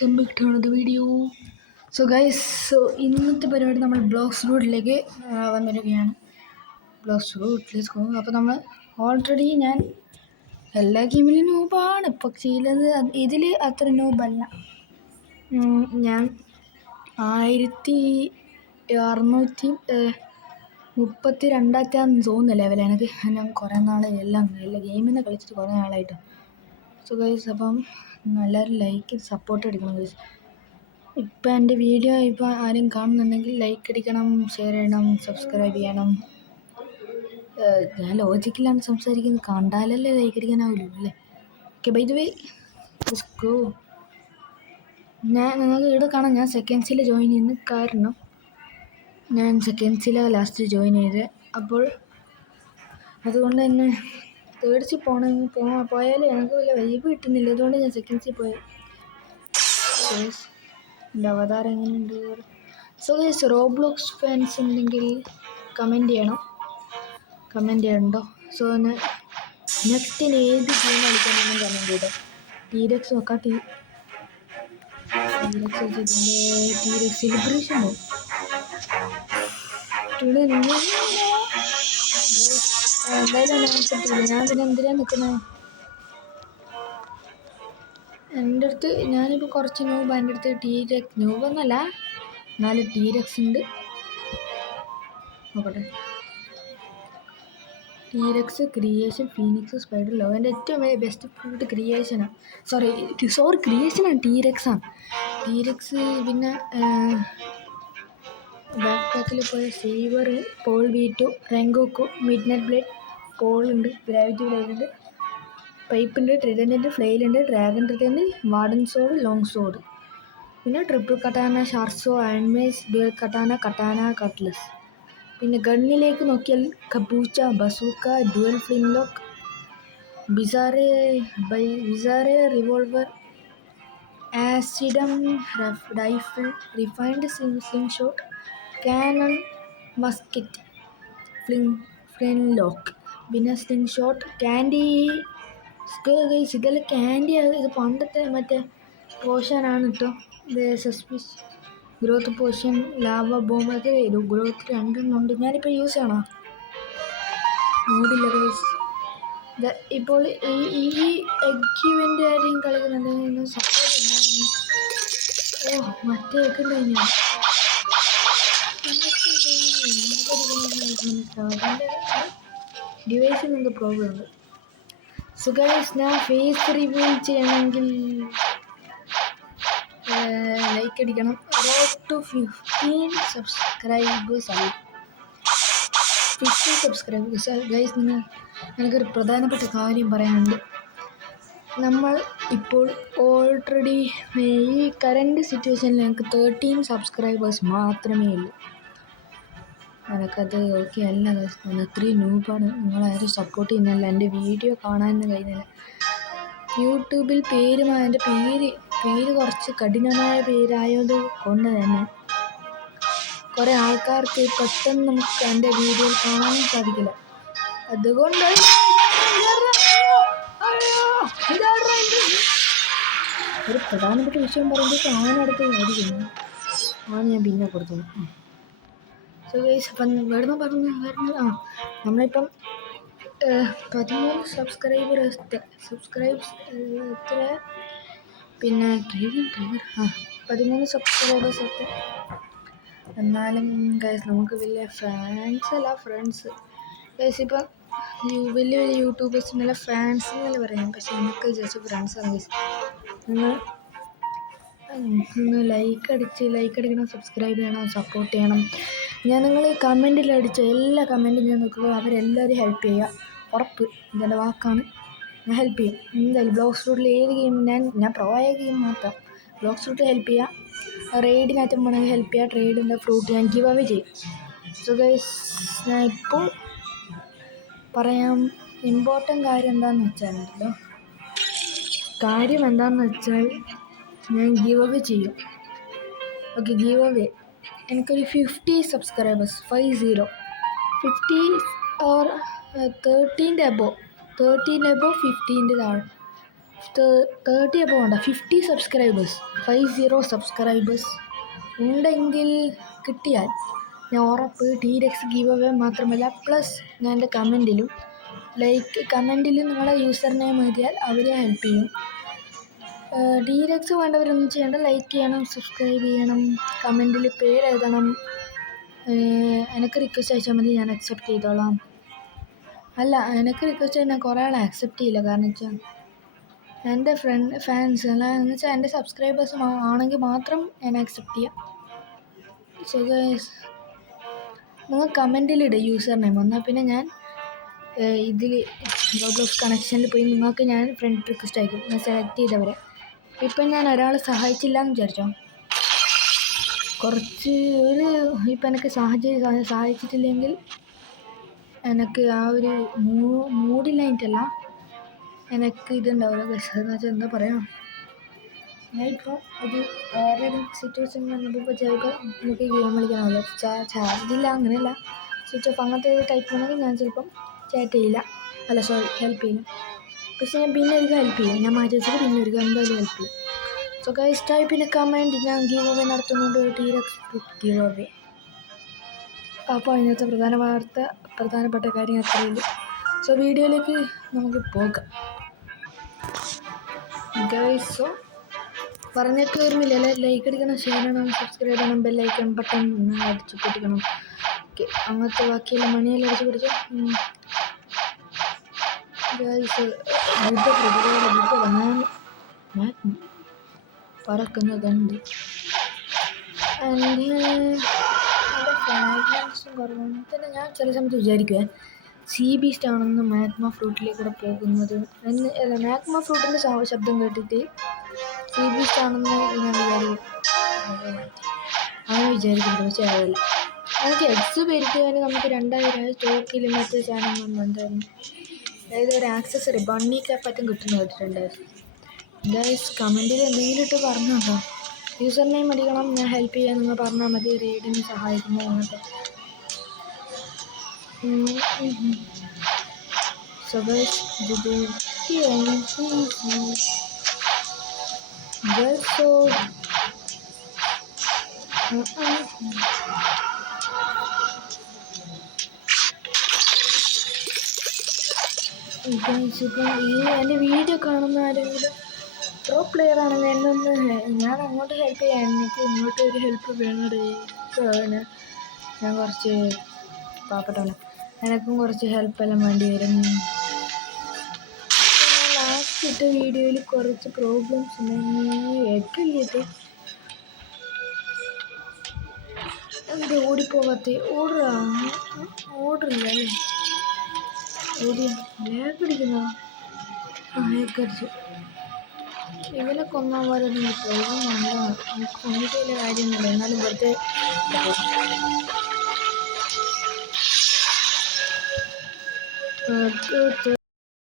Welcome back to the video. So ഇന്നത്തെ പരിപാടി നമ്മൾ ബ്ലോക്സ് റൂട്ടിലേക്ക് വന്നിരിക്കുകയാണ്. ബ്ലോക്സ് റൂട്ടിലേക്ക് പോകും. അപ്പോൾ നമ്മൾ ഓൾറെഡി ഞാൻ എല്ലാ ഗെയിമിലും നൂബാണ്, പക്ഷേ ഇതിൽ അത്ര നൂബല്ല. ഞാൻ 1632 തോന്നുന്നു ലെവൽ. എനിക്ക് ഞാൻ കുറേ നാൾ എല്ലാ ഗെയിമിൽ നിന്ന് കളിച്ചിട്ട് കുറേ നാളായിട്ട്. സോ ഗൈസ്, അപ്പം എല്ലാവരും ലൈക്ക് സപ്പോർട്ട് അടിക്കണം ഗൈസ്. ഇപ്പം എൻ്റെ വീഡിയോ ഇപ്പോൾ ആരും കാണുന്നുണ്ടെങ്കിൽ ലൈക്ക് അടിക്കണം, ഷെയർ ചെയ്യണം, സബ്സ്ക്രൈബ് ചെയ്യണം. ഞാൻ ലോജിക്കിലാണ് സംസാരിക്കുന്നത്, കണ്ടാലല്ലേ ലൈക്ക് അടിക്കാനാവില്ല അല്ലേ. Okay, by the way let's go. നിങ്ങൾക്ക് ഇവിടെ കാണാം, ഞാൻ സെക്കൻഡ്സിൽ ജോയിൻ ചെയ്യുന്നു. കാരണം ഞാൻ സെക്കൻഡ്സിലാണ് ലാസ്റ്റ് ജോയിൻ ചെയ്തത്. അപ്പോൾ അതുകൊണ്ട് തന്നെ തേർഡ്സിൽ പോയാൽ എനിക്ക് വല്ല വൈബ് കിട്ടുന്നില്ല. അതുകൊണ്ട് ഞാൻ സെക്കൻഡ്സിൽ പോയത്. എൻ്റെ അവതാരം എങ്ങനെയുണ്ട്? സോ ഗൈസ്, റോബ്ലോക്സ് ഫാൻസ് ഉണ്ടെങ്കിൽ കമൻറ്റ് ചെയ്യണ്ടോ? സോ നെക്സ്റ്റിന് ഏത് ഗെയിം കളിക്കാനെന്നും കമൻറ്റ് ചെയ്തോ. ടീരക്സ് നോക്കാം. ടീരക്സ് സെലിബ്രേഷൻ പോകും. എന്തായാലും ഞാൻ പിന്നെ എന്തിനാണ് നിൽക്കുന്നത്? എൻ്റെ അടുത്ത് ഞാനിപ്പോൾ കുറച്ച് നൂബ്, എൻ്റെ അടുത്ത് ടീരക്സ് നൂബൊന്നല്ല, 4 ടീരക്സ് ഉണ്ട്. നോക്കട്ടെ. ടീരക്സ്, ക്രിയേഷൻ, ഫീനിക്സ്, സ്പൈഡർ, ലോ. എൻ്റെ ഏറ്റവും ബെസ്റ്റ് ഫുഡ് ക്രിയേഷനാണ്. ക്രിയേഷനാണ്, ടീരക്സാണ്. ടീരക്സ് പിന്നെ ബാക്ക് പാക്കിൽ പോയ സീവർ, പോൾ V2, റെങ്കോക്കു, മിഡ് നൈറ്റ് ബ്ലേഡ്, പോളുണ്ട്, ഗ്രാവിറ്റി ബ്ലേഡ് ഉണ്ട്, പൈപ്പുണ്ട്, ട്രിഡൻ്റ്, ഫ്ലെയിലുണ്ട്, dragon trident, warden sword, long sword, പിന്നെ ട്രിപ്പിൾ കട്ടാന, ഷാർസോ, അയൺമേസ്, ഡ്യുവൽ കട്ടാന, കട്ട്ലസ്. പിന്നെ ഗണ്ണിലേക്ക് നോക്കിയാൽ കബൂച്ച, bazooka, dual flintlock, bizarre revolver, ആസിഡം rifle, refined sling shot, cannon, musket, flintlock, പിന്നെ സ്ലിംഗ് ഷോട്ട്, ക്യാൻഡി. ഇതെല്ലാം ക്യാൻഡിയാണ്. ഇത് പണ്ടത്തെ മറ്റേ പോഷനാണ് കേട്ടോ. ഇത് സസ്പിഷ് ഗ്രോത്ത് പോഷൻ, ലാവ ബോംബ്, അത് ഗ്രോത്ത് 2 ഉണ്ട്. ഞാനിപ്പോൾ യൂസ് ചെയ്യണോ? മൂടില്ല ഗൈസ്. ഇപ്പോൾ ഈ എഗ്യുവിൻ്റെ ആരെയും കളിക്കുന്നുണ്ടെങ്കിൽ സപ്പോർട്ട് ചെയ്യുന്നു. മറ്റേ ഒക്കെ കഴിഞ്ഞാൽ ഡിവൈസിന് എന്ത് പ്രോബ്ലം ഉണ്ട്. സോ ഗൈസ്, ഞാൻ ഫേസ് റിവീൽ ചെയ്യണമെങ്കിൽ ലൈക്ക് അടിക്കണം. റോഡ് ടു 15 സബ്സ്ക്രൈബേഴ്സ് ആണ്. 50 സബ്സ്ക്രൈബേഴ്സ്. ഗൈസ്, എനിക്കൊരു പ്രധാനപ്പെട്ട കാര്യം പറയാനുണ്ട്. നമ്മൾ ഇപ്പോൾ ഓൾറെഡി ഈ കറണ്ട് സിറ്റുവേഷനിൽ ഞങ്ങൾക്ക് 13 സബ്സ്ക്രൈബേഴ്സ് മാത്രമേ ഉള്ളൂ. എനിക്കത് ഓക്കെ അല്ല ഗൈസ്. ഞാൻ അത്രയും നൂബാണ്. നിങ്ങളാരും സപ്പോർട്ട് ചെയ്യുന്നില്ല. എൻ്റെ വീഡിയോ കാണാനൊന്നും കഴിയുന്നില്ല. യൂട്യൂബിൽ എൻ്റെ പേര് കുറച്ച് കഠിനമായ പേരായത് കൊണ്ട് തന്നെ കുറേ ആൾക്കാർക്ക് പെട്ടെന്ന് നമുക്ക് എൻ്റെ വീഡിയോ കാണാനും സാധിക്കില്ല. അതുകൊണ്ട് ഒരു പ്രധാനപ്പെട്ട വിഷയം പറയുമ്പോൾ ആനടുത്ത് ആയിരിക്കുന്നു. ഞാൻ പിന്നെ കൊടുത്തു. സോ ഗൈസ്, അപ്പം നമ്മളിപ്പം 13 സബ്സ്ക്രൈബ്സ് എത്ര? പിന്നെ 13 സബ്സ്ക്രൈബേഴ്സ് എത്ര? എന്നാലും ഗൈസ്, നമുക്ക് വലിയ ഫ്രണ്ട്സ് ഗൈസ്. ഇപ്പം വലിയ യൂട്യൂബേഴ്സിനല്ല ഫാൻസ് എന്നല്ല പറയാം, പക്ഷെ എനിക്ക് ജസ്റ്റ് ഫ്രണ്ട്സാണ് ഗൈസ്. നിങ്ങൾ ലൈക്ക് അടിക്കണം, സബ്സ്ക്രൈബ് ചെയ്യണം, സപ്പോർട്ട് ചെയ്യണം. നിങ്ങൾ കമൻറ്റിൽ അടിച്ച എല്ലാ കമൻറ്റും ഞാൻ നോക്കുക. അവരെല്ലാവരും ഹെൽപ്പ് ചെയ്യുക, ഉറപ്പ്. ഇതെൻ്റെ വാക്കാണ്. ഞാൻ ഹെൽപ്പ് ചെയ്യും എന്തായാലും. ബ്ലോക്സ് റൂട്ടിൽ ഏത് ഗെയിം ഞാൻ പ്രോ ആയ ഗെയിം മാത്രം ബ്ലോക്സ് റൂട്ടിൽ ഹെൽപ്പ് ചെയ്യുക. റെയ്ഡിനകത്ത് വേണമെങ്കിൽ ഹെൽപ്പ് ചെയ്യുക. ട്രേഡിൻ്റെ ഫ്രൂട്ട് ഞാൻ ഗിവ് അവേ ചെയ്യും. സോ ഗൈസ്, ഞാൻ ഇപ്പോൾ പറയാം. ഇമ്പോർട്ടൻ്റ് കാര്യം എന്താണെന്ന് വെച്ചാൽ ഞാൻ ഗിവ് അവേ ചെയ്യും. ഓക്കെ, ഗിവ് അവേ എനിക്കൊരു 50 സബ്സ്ക്രൈബേഴ്സ് 50 ഓർ 13 എബോ 15 താഴെ 30 അപ്പോൾ വേണ്ട 50 സബ്സ്ക്രൈബേഴ്സ് 50 സബ്സ്ക്രൈബേഴ്സ് ഉണ്ടെങ്കിൽ കിട്ടിയാൽ ഞാൻ ഉറപ്പ് ടീരെക്സ് ഗീവ് അവേ മാത്രമല്ല പ്ലസ് ഞാൻ എൻ്റെ കമൻറ്റിലും നിങ്ങളെ യൂസർ നെയിം എഴുതിയാൽ അവരെ ഹെൽപ്പ് ചെയ്യും. ടീരെക്സ് വേണ്ടവരൊന്നും ചെയ്യേണ്ട, ലൈക്ക് ചെയ്യണം, സബ്സ്ക്രൈബ് ചെയ്യണം, കമൻറ്റിൽ പേര് എഴുതണം. എനിക്ക് റിക്വസ്റ്റ് അയച്ചാൽ മതി, ഞാൻ അക്സെപ്റ്റ് ചെയ്തോളാം. അല്ല, എനിക്ക് റിക്വസ്റ്റ് ഞാൻ കുറേ ആളെ അക്സെപ്റ്റ് ചെയ്യില്ല. കാരണം വെച്ചാൽ എൻ്റെ ഫാൻസ് എന്ന് വെച്ചാൽ എൻ്റെ സബ്സ്ക്രൈബേഴ്സ് ആണെങ്കിൽ മാത്രം ഞാൻ അക്സെപ്റ്റ് ചെയ്യാം. സോ ഗൈസ്, നിങ്ങൾ കമൻറ്റിലിടുക യൂസർ നെയിം. എന്നാൽ പിന്നെ ഞാൻ ഇതിൽ റോബ്ലോക്സ് കണക്ഷനിൽ പോയി നിങ്ങൾക്ക് ഞാൻ ഫ്രണ്ട് റിക്വസ്റ്റ് അയക്കും, ഞാൻ സെലക്ട് ചെയ്തവരെ. ഇപ്പം ഞാൻ ഒരാളെ സഹായിച്ചില്ല എന്ന് വിചാരിച്ചോ, ഇപ്പം എനിക്ക് സഹായിച്ചിട്ടില്ലെങ്കിൽ എനിക്ക് ആ ഒരു മൂഡിലായിട്ടല്ല, എനിക്ക് ഇതുണ്ടാവില്ല. എന്ന് വെച്ചാൽ എന്താ പറയുക, ഞാനിപ്പോൾ ഒരു വേറെ സിറ്റുവേഷൻ വന്നപ്പോൾ ചിലപ്പോൾ എനിക്ക് ഗെയിം കളിക്കാനാവില്ല, ചാർജില്ല, അങ്ങനെയല്ല, സ്വിച്ച് ഓഫ് അങ്ങനത്തെ ഒരു ടൈപ്പ് ആണെങ്കിൽ ഞാൻ ചിലപ്പം ചാറ്റ് ചെയ്യില്ല, ഹെൽപ്പ് ചെയ്യില്ല. പക്ഷെ ഞാൻ പിന്നെ ഒരു ഹെൽപ്പ് ചെയ്യും, ഞാൻ മാറ്റി വെച്ചിട്ട് പിന്നെ ഒരു എന്തായാലും ഹെൽപ്പ് ചെയ്യും. സോ ഗൈസ്, ടൈപ്പിന് കമൻറ്റ് ഞാൻ ഗീവ് അവേ നടത്തുന്നുണ്ട്, ടീരെക്സ് ഗീവ് അവേ. അപ്പോൾ അതിനകത്ത് പ്രധാനപ്പെട്ട കാര്യം അത്രയുള്ളൂ. സോ വീഡിയോയിലേക്ക് നമുക്ക് പോകാം ഗൈസ്. സോ പറഞ്ഞിട്ട് വരുന്നില്ല, ലൈക്ക് അടിക്കണം, ഷെയർ ചെയ്യണം, സബ്സ്ക്രൈബ് ചെയ്യണം, ബെല്ലൈക്കൺ ബട്ടൺ അടിച്ച് പൊട്ടിക്കണം. ഓക്കെ, അങ്ങനത്തെ ബാക്കിയെല്ലാം മണിയെല്ലാം അടിച്ച് പിടിച്ചു ഗൈസ്. പറക്കുന്നതുണ്ട്. പിന്നെ ഞാൻ ചില സമയത്ത് വിചാരിക്കുവേ സീ ബീസ്റ്റ് ആണെന്ന് മാഗ്മ ഫ്രൂട്ടിലേക്കൂടെ പോകുന്നത് മാഗ്മ ഫ്രൂട്ടിൻ്റെ ശബ്ദം കേട്ടിട്ട് സീ ബീസ്റ്റ് ആണെന്ന് ഞാൻ അങ്ങനെ വിചാരിക്കുന്നുണ്ട്. പക്ഷേ അതല്ല, നമുക്ക് എക്സ് പേരിട്ടാൽ നമുക്ക് 2000 സ്റ്റോക്കിൽ മറ്റേ സാധനങ്ങളൊന്നും ഉണ്ടായിരുന്നു. അതായത് ഒരു ആക്സസറി ബണ്ണി ക്യാപ്പറ്റും കിട്ടുന്ന കേട്ടിട്ടുണ്ടായിരുന്നു. ഗൈസ്, കമൻറ്റിൽ എന്തെങ്കിലും ഇട്ട് പറഞ്ഞോ കേട്ടോ. യൂസർ നെയിം അടിക്കണം, ഞാൻ ഹെൽപ്പ് ചെയ്യാൻ നിങ്ങൾ പറഞ്ഞാൽ മതി, റെയ്ഡിന് സഹായിക്കുന്നു അങ്ങനത്തെ. സോ ഗൈസ്, ഇപ്പം ഈ എൻ്റെ വീഡിയോ കാണുന്ന ആരെങ്കിലും പ്രോ പ്ലെയർ ആണെങ്കിൽ എന്നൊന്ന് ഞാൻ അങ്ങോട്ട് ഹെൽപ്പ് ചെയ്യാൻ, എനിക്ക് ഇങ്ങോട്ട് ഒരു ഹെൽപ്പ് വേണടേ. ഞാൻ കുറച്ച് പാവപ്പെട്ടവനാണ്, എനിക്കും കുറച്ച് ഹെൽപ്പെല്ലാം വേണ്ടി വരും. ലാസ്റ്റ് ഇട്ട വീഡിയോയിൽ കുറച്ച് പ്രോബ്ലംസ് ഉണ്ടായിരുന്നു. എന്താ ഓടിപ്പോകാത്ത ഓർഡറില്ല അല്ലേ, ലാഗ് അടിക്കുന്നോ? അടിച്ചു ഇവനെ കൊന്നാൻ പോലെ നിങ്ങൾക്ക് പോകും. നല്ലതാണ്, നമുക്ക് കൊന്നിട്ട് വലിയ കാര്യമൊന്നുമില്ല, എന്നാലും വെറുതെ